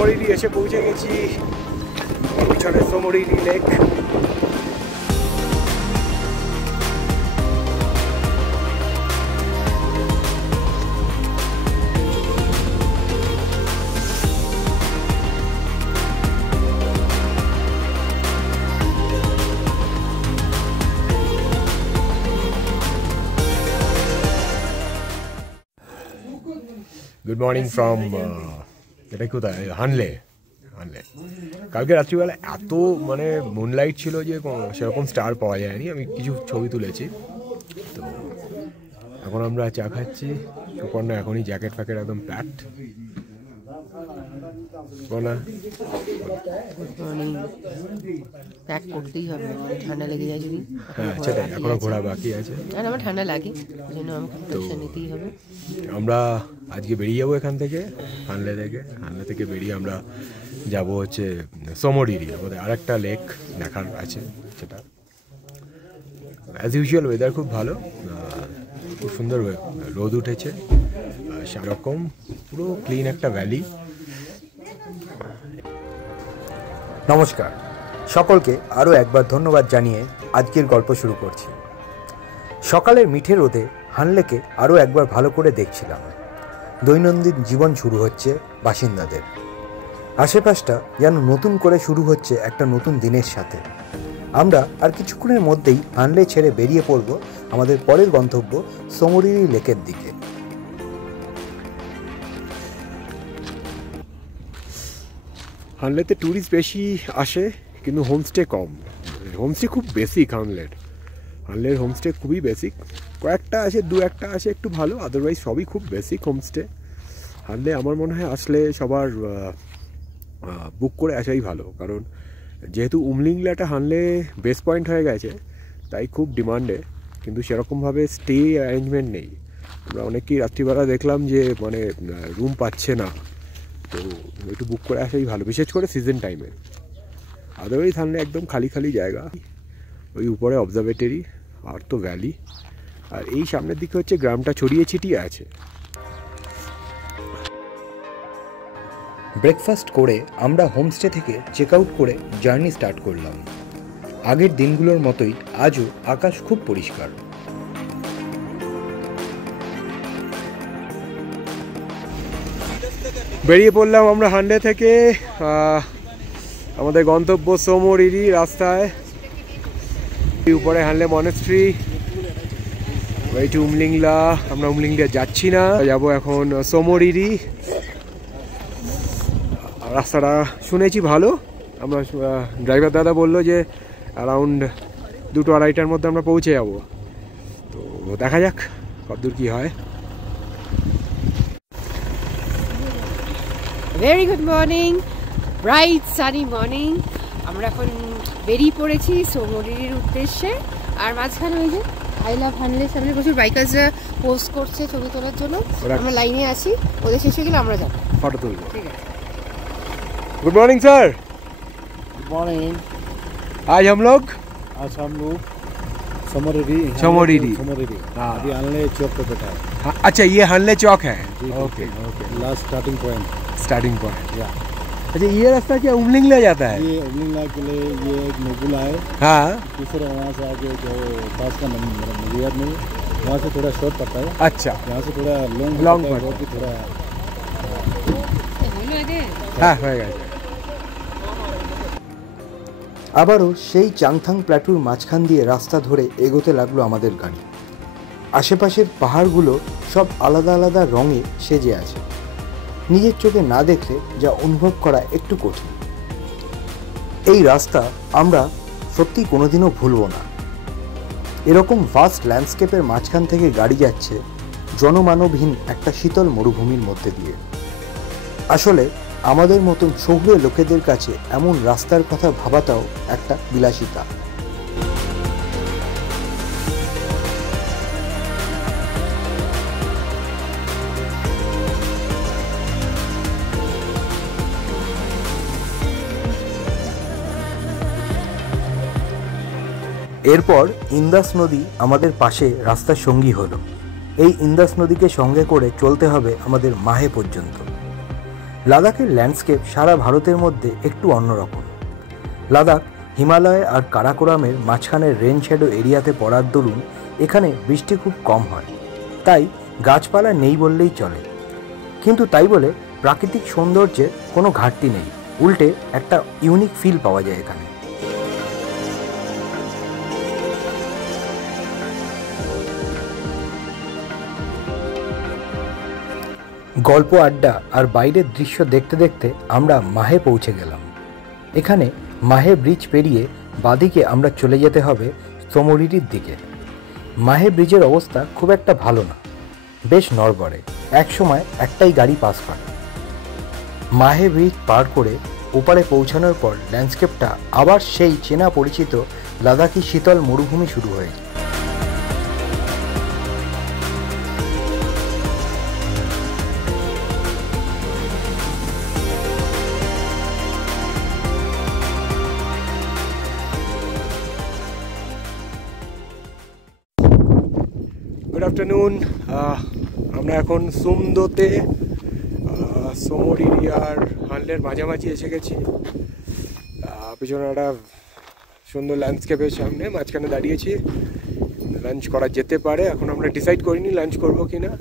সোমরিরি এসে পৌঁছে গেছি। পিছনে Tso Moriri lake. Good morning from এটা কোথায়? হানলে। কালকে রাত্রিবেলা এত মানে মুনলাইট ছিল যে সেরকম স্টার পাওয়া যায়নি। আমি কিছু ছবি তুলেছি। তো এখন আমরা চা খাচ্ছি। সুপর্ণা এখনই জ্যাকেট ফ্যাকেট একদম প্যাকড। প্যাক করতেই হবে, ঠান্ডা লেগে যায় যদি। হ্যাঁ সেটাই, এখনো ঘোরা বাকি আছে। আর আমার ঠান্ডা লাগে, ওই জন্য আমাকে প্রিপারেশন নিতেই হবে। আমরা আজকে বেরিয়ে যাবো এখান থেকে, হানলে থেকে বেরিয়ে আমরা যাব হচ্ছে সোমরিরি। আমাদের আরেকটা লেক দেখার আছে, সেটা অ্যাজ ইউজুয়াল ওয়েদার খুব ভালো, খুব সুন্দর রোদ উঠেছে, সেরকম পুরো ক্লিন একটা ভ্যালি। নমস্কার সকলকে, আরও একবার ধন্যবাদ জানিয়ে আজকের গল্প শুরু করছি। সকালের মিঠে রোদে হানলেকে আরও একবার ভালো করে দেখছিলাম। দৈনন্দিন জীবন শুরু হচ্ছে বাসিন্দাদের। আশেপাশটা যেন নতুন করে শুরু হচ্ছে একটা নতুন দিনের সাথে। আমরা আর কিছুক্ষণের মধ্যেই হানলে ছেড়ে বেরিয়ে পড়ব আমাদের পরের গন্তব্য সোমরিরি লেকের দিকে। হানলেতে ট্যুরিস্ট বেশি আসে কিন্তু হোমস্টে কম। হোমস্টে খুব বেসিক হানলের হোমস্টে খুবই বেসিক। কয়েকটা আছে, দু একটা আছে একটু ভালো, আদারওয়াইজ সবই খুব বেসিক হোমস্টে। হানলে আমার মনে হয় আসলে সবার বুক করে আসাই ভালো, কারণ যেহেতু উমলিংলাটা হানলে বেস পয়েন্ট হয়ে গেছে তাই খুব ডিমান্ডে, কিন্তু সেরকমভাবে স্টে অ্যারেঞ্জমেন্ট নেই। আমরা অনেকেই রাত্রিবেলা দেখলাম যে মানে রুম পাচ্ছে না, তো একটু বুক করে আসাই ভালো, বিশেষ করে সিজন টাইমে। আদারওয়াইজ হানলে একদম খালি জায়গা। ওই উপরে অবজারভেটরি আর তো ভ্যালি, আর এই সামনের দিকে হচ্ছে গ্রামটা ছড়িয়ে ছিটিয়ে আছে। ব্রেকফাস্ট করে আমরা হোমস্টে থেকে চেক আউট করে জার্নি স্টার্ট করলাম। আগের দিনগুলোর মতোই আজও আকাশ খুব পরিষ্কার। বেরিয়ে পড়লাম আমরা হানলে থেকে। আমাদের গন্তব্য সোমরিরি রাস্তায়। উপরে হানলে মনেস্ট্রি, ওই টু উমলিংলা। আমরা উমলিংলা যাচ্ছি না, যাবো এখন সোমরিরি। রাস্তাটা শুনেছি ভালো। আমরা ড্রাইভার দাদা বললো যে অ্যারাউন্ড 2-2:30টার মধ্যে আমরা পৌঁছে যাব। তো দেখা যাক কতদূর কী হয়। Very good morning, bright sunny morning. আমরা এখন বেরিয়ে পড়েছি সোমরিরির উদ্দেশ্যে। আর মাঝখানে ওই যে আই লাভ হানলে সামনে প্রচুর বাইকার্সরা পোস্ট করছে ছবি তোলার জন্য। আমরা লাইনে আছি, ওদের শেষ হয়ে গেলে আমরা যাবো ফটো তুলবো। ঠিক আছে। Good morning sir. Good morning. आज हम लोग सोमरिरी। हाँ। अभी हानले चौक पे बैठा है। हाँ, अच्छा ये हानले चौक है। Okay last starting point. या अच्छा, ये रास्ता क्या उमलिंगला जाता है? ये उमलिंगला के लिए ये एक नेबुला है। हाँ, दूसरा वहाँ से आगे जो पास का मुझे याद नहीं, वहाँ से थोड़ा शॉर्ट पड़ता है। अच्छा, यहाँ से थोड़ा लॉन्ग पड़ता है, थोड़ा। हाँ हो गया। আবারও সেই চাংথাং প্ল্যাটুর মাঝখান দিয়ে রাস্তা ধরে এগোতে লাগলো আমাদের গাড়ি। আশেপাশের পাহাড়গুলো সব আলাদা আলাদা রঙে সেজে আছে। নিজের চোখে না দেখলে যা অনুভব করা একটু কঠিন। এই রাস্তা আমরা সত্যি কোনোদিনও ভুলব না। এরকম ভাস্ট ল্যান্ডস্কেপের মাঝখান থেকে গাড়ি যাচ্ছে জনমানবহীন একটা শীতল মরুভূমির মধ্যে দিয়ে। আসলে আমাদের মতন শহুরে লোকেদের কাছে এমন রাস্তার কথা ভাবাটাও একটা বিলাসিতা। এরপর ইন্দাস নদী আমাদের পাশে রাস্তার সঙ্গী হলো। এই ইন্দাস নদীকে সঙ্গে করে চলতে হবে আমাদের মাহে পর্যন্ত। লাদাখের ল্যান্ডস্কেপ সারা ভারতের মধ্যে একটু অন্যরকম। লাদাখ হিমালয় আর কারাকোরামের মাঝখানের রেন শ্যাডো এরিয়াতে পড়ার দরুন এখানে বৃষ্টি খুব কম হয়, তাই গাছপালা নেই বললেই চলে। কিন্তু তাই বলে প্রাকৃতিক সৌন্দর্যের কোনো ঘাটতি নেই, উল্টে একটা ইউনিক ফিল পাওয়া যায় এখানে। গল্প আড্ডা আর বাইরের দৃশ্য দেখতে দেখতে আমরা মাহে পৌঁছে গেলাম। এখানে মাহে ব্রিজ পেরিয়ে বাদিকে আমরা চলে যেতে হবে সোমরিরির দিকে। মাহে ব্রিজের অবস্থা খুব একটা ভালো না, বেশ নড়বড়ে, একসময় একটাই গাড়ি পাস করে। মাহে ব্রিজ পার করে ওপারে পৌঁছানোর পর ল্যান্ডস্কেপটা আবার সেই চেনা পরিচিত লাদাখি শীতল মরুভূমি শুরু হয়েছে। Good afternoon. আমরা এখন সুমদোতে সোমরিরি আর হানলের মাঝামাঝি এসে গেছি। পিছনে একটা সুন্দর ল্যান্ডস্কেপের সামনে মাঝখানে দাঁড়িয়েছি। লাঞ্চ করা যেতে পারে, এখন আমরা ডিসাইড করিনি লাঞ্চ করবো কি না।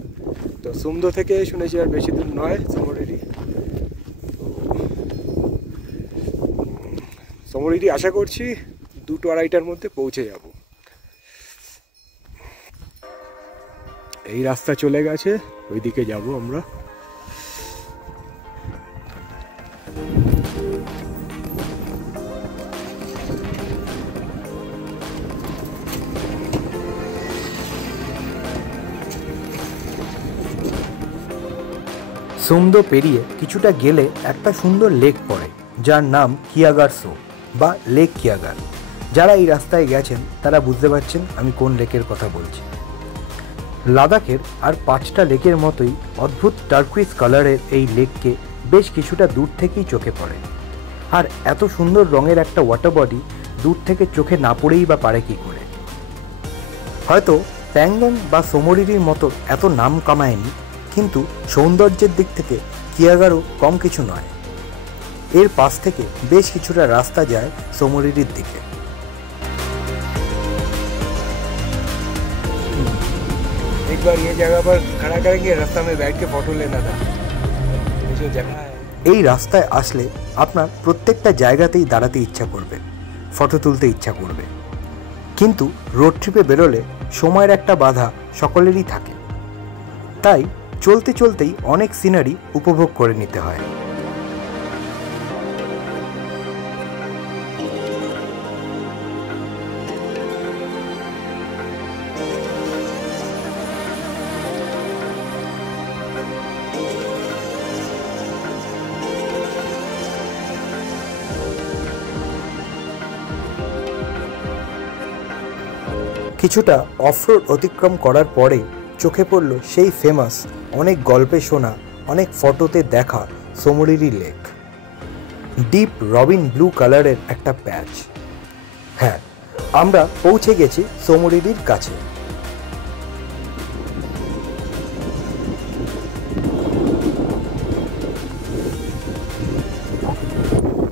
তো সুমদো থেকে শুনেছি আর বেশি দূর নয় সোমরিরি। সোমরিরি আশা করছি 2-2:30টার মধ্যে পৌঁছে যাব। এই রাস্তা চলে গেছে, ওইদিকে যাব আমরা। সুমদো পেরিয়ে কিছুটা গেলে একটা সুন্দর লেক পড়ে, যার নাম কিয়াগার সো বা লেক কিয়াগার। যারা এই রাস্তায় গেছেন তারা বুঝতে পারছেন আমি কোন লেকের কথা বলছি। লাদাখের আর 5টা লেকের মতোই অদ্ভুত টার্কুইজ কালারের এই লেককে বেশ কিছুটা দূর থেকেই চোখে পড়ে। আর এত সুন্দর রঙের একটা ওয়াটার বডি দূর থেকে চোখে না পড়েই বা পারে কী করে। হয়তো প্যাংগং বা সোমরিরির মতো এত নাম কামায়নি, কিন্তু সৌন্দর্যের দিক থেকে কিয়াগারও কম কিছু নয়। এর পাশ থেকে বেশ কিছুটা রাস্তা যায় সোমরিরির দিকে। एक बार ये जगह पर खड़ा करेंगे, रास्ता में बैठ के फोटो लेना था। जो जगह है এই রাস্তায় আসলে আপনার প্রত্যেকটা জায়গাতেই দাঁড়াতে ইচ্ছা করবে, ফটো তুলতে ইচ্ছা করবে। কিন্তু রোড ট্রিপে বেরোলে সময়ের একটা বাধা সকলেরই থাকে, তাই চলতে চলতেই অনেক সিনারি উপভোগ করে নিতে হয়। কিছুটা অফরোড অতিক্রম করার পরে চোখে পড়ল সেই ফেমাস, অনেক গল্পে শোনা, অনেক ফটোতে দেখা Tso Moriri lake. Deep Robin blue কালারের একটা প্যাচ। হ্যাঁ, আমরা পৌঁছে গেছি সোমরিরির কাছে।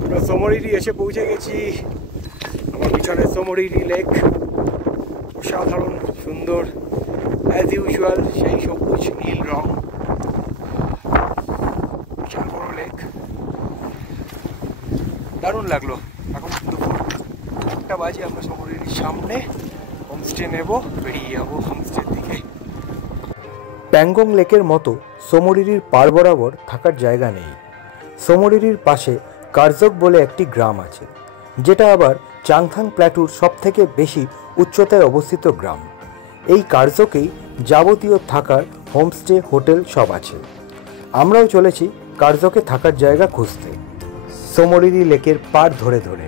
আমরা সোমরিরি এসে পৌঁছে গেছি। আমার পিছনে সোমরিরি লেক, অসাধারণ সুন্দর, অ্যাজ ইউজুয়াল সেই সবুজ নীল রং, বিশাল বড় লেক, দারুণ লাগলো। এখন দুপুর 1টা বাজে, আমরা সোমরিরির সামনে হোমস্টে নেব, বেরিয়ে যাবো হোমস্টের দিকে। প্যাংগং লেকের মতো সোমরিরির পার বরাবর থাকার জায়গা নেই। সোমরিরির পাশে কার্জক বলে একটি গ্রাম আছে, যেটা আবার চাংথাং প্ল্যাটুর সবথেকে বেশি উচ্চতায় অবস্থিত গ্রাম। এই কার্জকেই যাবতীয় থাকার হোমস্টে, হোটেল সব আছে। আমরাও চলেছি কার্জকে থাকার জায়গা খুঁজতে, সোমরিরি লেকের পার ধরে ধরে।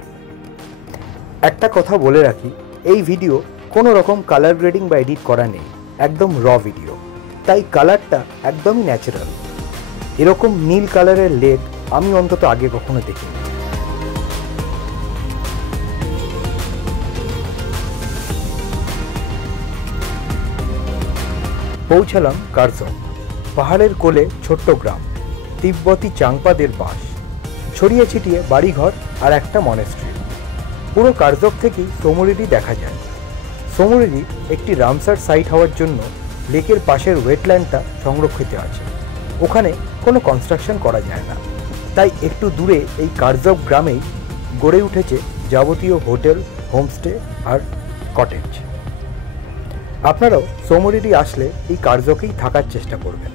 একটা কথা বলে রাখি, এই ভিডিও কোনো রকম কালার গ্রেডিং বা এডিট করা নেই, একদম র ভিডিও, তাই কালারটা একদমই ন্যাচারাল। এরকম নীল কালারের লেক আমি অন্তত আগে কখনো দেখিনি। পৌঁছালাম কার্জক, পাহাড়ের কোলে ছোট্ট গ্রাম। তিব্বতী চাংপাদের বাস, ছড়িয়ে ছিটিয়ে বাড়িঘর আর একটা মনেস্ট্রি। পুরো কার্যক থেকেই সোমরিরি দেখা যায়। সোমরিরি একটি রামসার সাইট হওয়ার জন্য লেকের পাশের ওয়েটল্যান্ডটা সংরক্ষিত আছে। ওখানে কোনো কনস্ট্রাকশন করা যায় না, তাই একটু দূরে এই কার্যক গ্রামেই গড়ে উঠেছে যাবতীয় হোটেল, হোমস্টে আর কটেজ। আপনারাও সোমরিরি আসলে এই কার্যকেই থাকার চেষ্টা করবেন।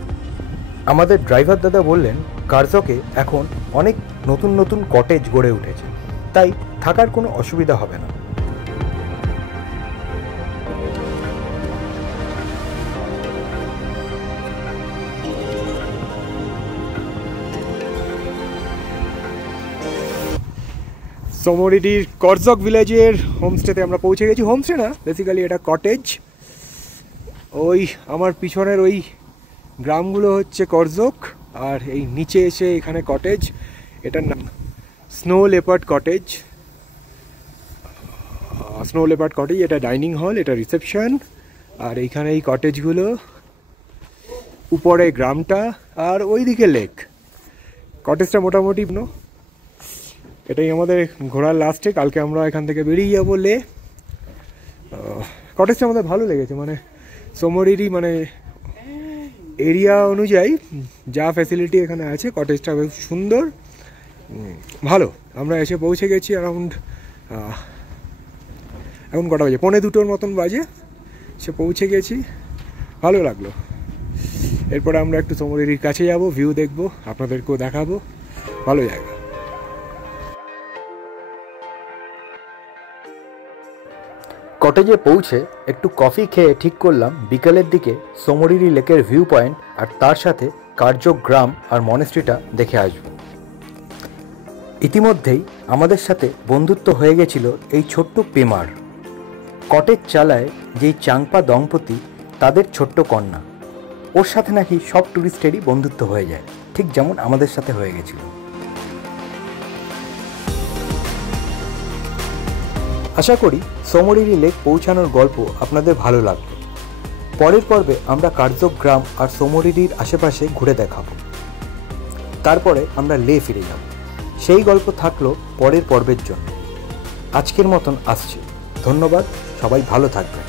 আমাদের ড্রাইভার দাদা বললেন কার্যকে এখন অনেক নতুন নতুন কটেজ গড়ে উঠেছে, তাই থাকার কোনো অসুবিধা হবে না। সোমরিরির করজক ভিলেজের হোমস্টেতে আমরা পৌঁছে গেছি। হোমস্টে না, বেসিক্যালি এটা কটেজ। ওই আমার পিছনের ওই গ্রামগুলো হচ্ছে করজক, আর এই নিচে এসে এখানে কটেজ। এটার নাম snow leopard cottage. Snow leopard cottage, এটা ডাইনিং হল, এটা রিসেপশন, আর এইখানে এই কটেজগুলো, উপরে গ্রামটা, আর ওইদিকে লেক। কটেজটা মোটামুটি এটাই আমাদের ঘোরার লাস্টে। কালকে আমরা এখান থেকে বেরিয়ে যাবো লে। কটেজটা আমাদের ভালো লেগেছে, মানে সোমরিরি মানে এরিয়া অনুযায়ী যা ফ্যাসিলিটি এখানে আছে, কটেজটা বেশ সুন্দর, ভালো। আমরা এসে পৌঁছে গেছি অ্যারাউন্ড, এখন কটা বাজে, 1:45 মতন বাজে, সে পৌঁছে গেছি। ভালো লাগলো। এরপরে আমরা একটু সোমরিরির কাছে যাব, ভিউ দেখবো, আপনাদেরকেও দেখাবো। ভালো জায়গা। কটেজে পৌঁছে একটু কফি খেয়ে ঠিক করলাম বিকেলের দিকে সোমরিরি লেকের ভিউ পয়েন্ট আর তার সাথে কার্যক গ্রাম আর মনেস্ট্রিটা দেখে আসব। ইতিমধ্যেই আমাদের সাথে বন্ধুত্ব হয়ে গেছিল এই ছোট্ট পেমার। কটেজ চালায় যেই চাংপা দম্পতি, তাদের ছোট্ট কন্যা। ওর সাথে নাকি সব ট্যুরিস্টেরই বন্ধুত্ব হয়ে যায়, ঠিক যেমন আমাদের সাথে হয়ে গেছিল। আশা করি সোমরিরি লেক পৌঁছানোর গল্প আপনাদের ভালো লাগবে। পরের পর্বে আমরা কার্যক গ্রাম আর সোমরিরির আশেপাশে ঘুরে দেখাবো। তারপরে আমরা লে ফিরে যাব। সেই গল্প থাকলো পরের পর্বের জন্য। আজকের মতন আসছি। ধন্যবাদ, সবাই ভালো থাকবেন।